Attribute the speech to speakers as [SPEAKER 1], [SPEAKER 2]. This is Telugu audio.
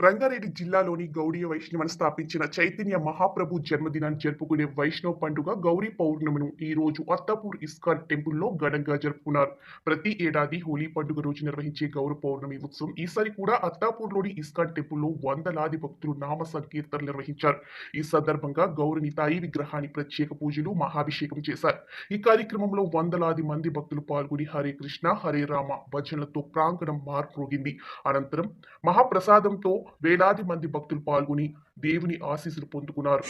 [SPEAKER 1] రంగారెడ్డి జిల్లాలోని గౌడీయ వైష్ణవను స్థాపించిన చైతన్య మహాప్రభు జన్మదినాన్ని జరుపుకునే వైష్ణవ పండుగ గౌరీ పౌర్ణమిను ఈ రోజు అత్తాపూర్ ఇస్కాన్ టెంపుల్లో ఘనంగా జరుపుకున్నారు. ప్రతి ఏడాది హోలీ పండుగ రోజు నిర్వహించే గౌర పౌర్ణమి ఉత్సవం ఈసారి కూడా అత్తాపూర్లోని ఇస్కాన్ టెంపుల్లో వందలాది భక్తులు నామ సంకీర్తనలు నిర్వహించారు. ఈ సందర్భంగా గౌరిని తాయి విగ్రహాన్ని ప్రత్యేక పూజలు మహాభిషేకం చేశారు. ఈ కార్యక్రమంలో వందలాది మంది భక్తులు పాల్గొని హరే కృష్ణ హరే రామ భజనలతో ప్రాంగణం మార్పురోగింది అనంతరం మహాప్రసాదంతో వేలాది మంది భక్తులు పాల్గొని దేవుని ఆశీస్సులు పొందుకున్నారు.